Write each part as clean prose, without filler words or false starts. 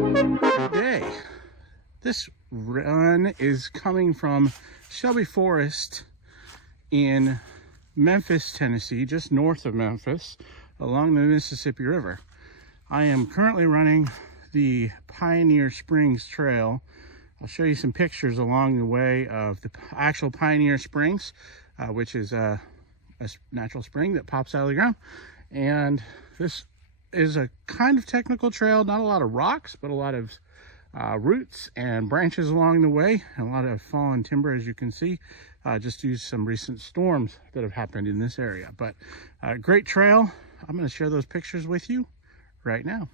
Good day. This run is coming from Shelby Forest in Memphis, Tennessee, just north of Memphis, along the Mississippi River. I am currently running the Pioneer Springs Trail. I'll show you some pictures along the way of the actual Pioneer Springs, which is a natural spring that pops out of the ground. And this is a kind of technical trail, not a lot of rocks, but a lot of roots and branches along the way, and a lot of fallen timber, as you can see, just due to some recent storms that have happened in this area. But great trail. I'm going to share those pictures with you right now.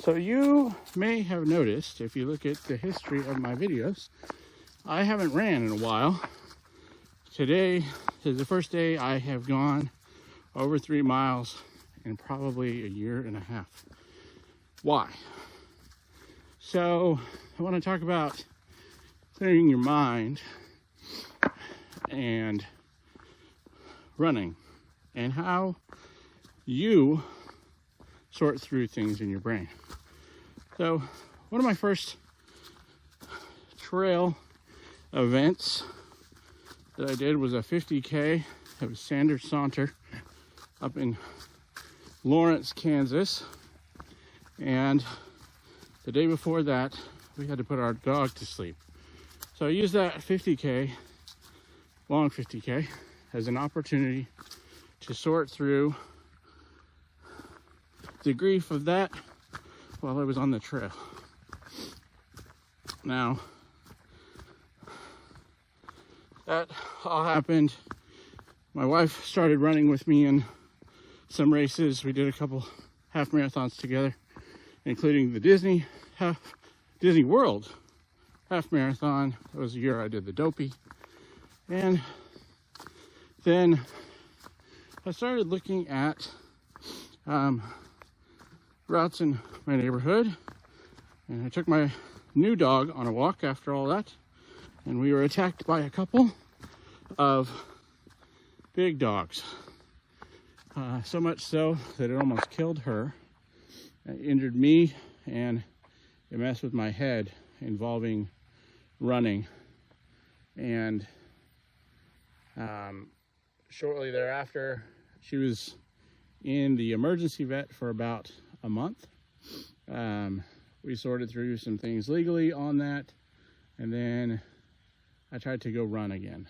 So you may have noticed, if you look at the history of my videos, I haven't ran in a while. Today is the first day I have gone over 3 miles in probably a year and a half. Why? So I want to talk about clearing your mind and running and how you sort through things in your brain. So one of my first trail events that I did was a 50K. It was Sanders Saunter up in Lawrence, Kansas. And the day before that, we had to put our dog to sleep. So I used that 50K, long 50K, as an opportunity to sort through the grief of that while I was on the trail. Now, that all happened. My wife started running with me in some races. We did a couple half marathons together, including the Disney World half marathon. That was the year I did the Dopey. And then I started looking at routes in my neighborhood, and I took my new dog on a walk after all that, and we were attacked by a couple of big dogs. So much so that it almost killed her. It injured me, and it messed with my head involving running. And shortly thereafter, she was in the emergency vet for about a month. We sorted through some things legally on that, and then I tried to go run again.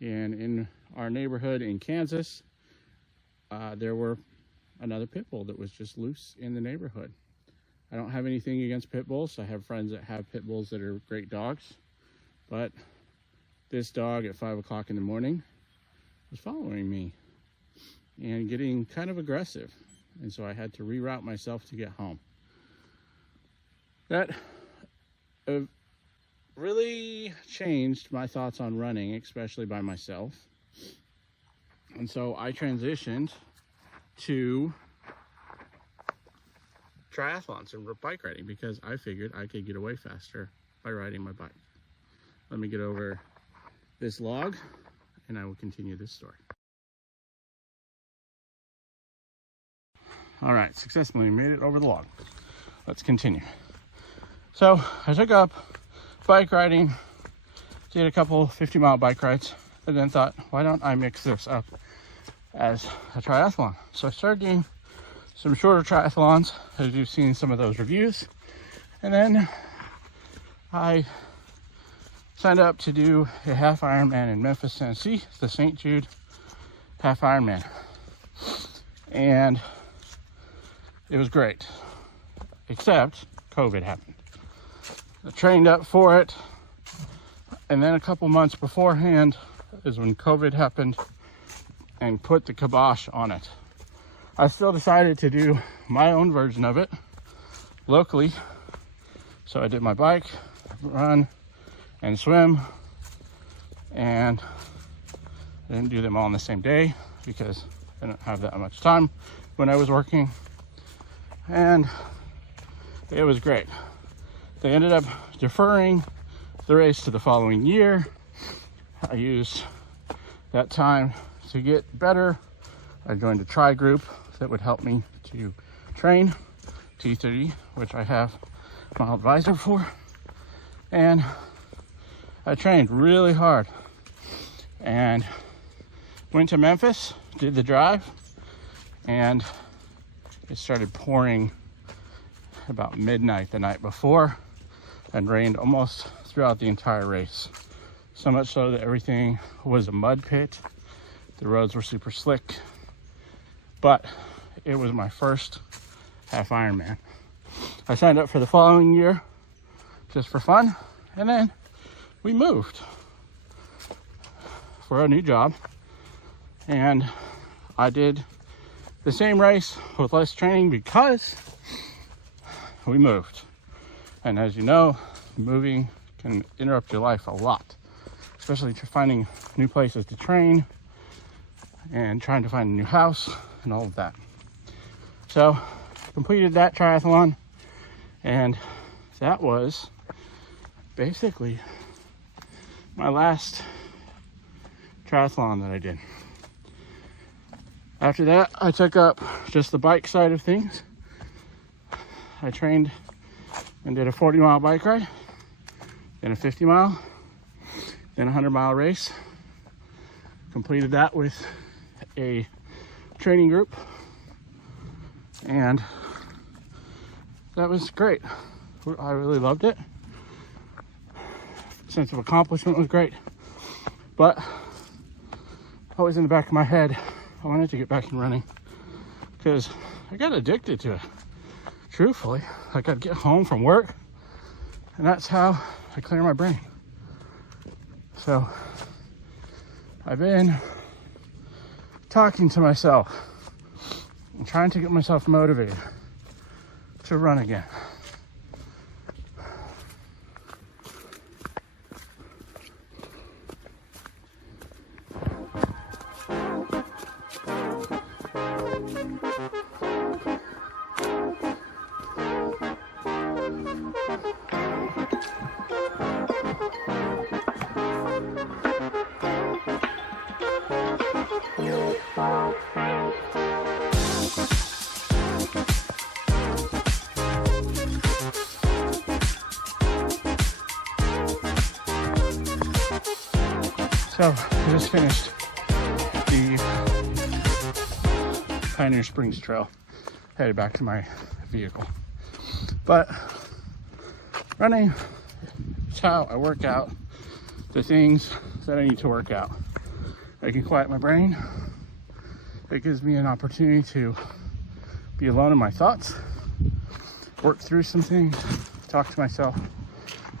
And in our neighborhood in Kansas, there were another pit bull that was just loose in the neighborhood. I don't have anything against pit bulls. I have friends that have pit bulls that are great dogs, but this dog at 5 o'clock in the morning was following me and getting kind of aggressive. And so I had to reroute myself to get home. That really changed my thoughts on running, especially by myself. And so I transitioned to triathlons and bike riding because I figured I could get away faster by riding my bike. Let me get over this log and I will continue this story. All right, successfully made it over the log. Let's continue. So I took up bike riding, did a couple 50-mile bike rides, and then thought, why don't I mix this up as a triathlon? So I started doing some shorter triathlons, as you've seen some of those reviews. And then I signed up to do a half Ironman in Memphis, Tennessee, the St. Jude half Ironman. And it was great, except COVID happened. I trained up for it, and then a couple months beforehand is when COVID happened and put the kibosh on it. I still decided to do my own version of it locally. So I did my bike run and swim. And I didn't do them all on the same day because I didn't have that much time when I was working. And it was great. They ended up deferring the race to the following year. I used that time to get better. I joined a tri group that would help me to train T30, which I have my advisor for. And I trained really hard and went to Memphis, did the drive, and it started pouring about midnight the night before and rained almost throughout the entire race. So much so that everything was a mud pit. The roads were super slick, but it was my first half Ironman. I signed up for the following year just for fun, and then we moved for a new job, and I did the same race with less training because we moved. And as you know, moving can interrupt your life a lot, especially finding new places to train and trying to find a new house and all of that. So I completed that triathlon, and that was basically my last triathlon that I did. After that, I took up just the bike side of things. I trained and did a 40-mile bike ride, then a 50-mile, then a 100-mile race. Completed that with a training group, and that was great. I really loved it. Sense of accomplishment was great, but always in the back of my head, I wanted to get back in running because I got addicted to it. Truthfully, like I'd get home from work and that's how I clear my brain. So I've been talking to myself and trying to get myself motivated to run again. So I just finished the Pioneer Springs Trail, headed back to my vehicle. But running is how I work out the things that I need to work out. I can quiet my brain. It gives me an opportunity to be alone in my thoughts, work through some things, talk to myself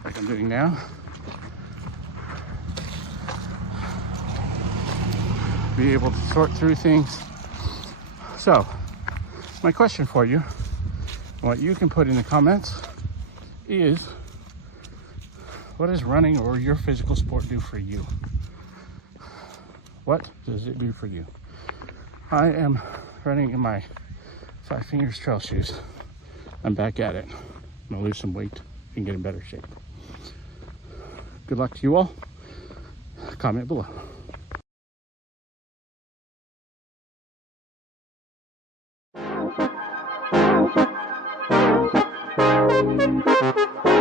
like I'm doing now. Be able to sort through things. So my question for you, what you can put in the comments, is what does running or your physical sport do for you? What does it do for you? I am running in my 5 Fingers trail shoes. I'm back at it. I'm gonna lose some weight and get in better shape. Good luck to you all. Comment below. Thank you.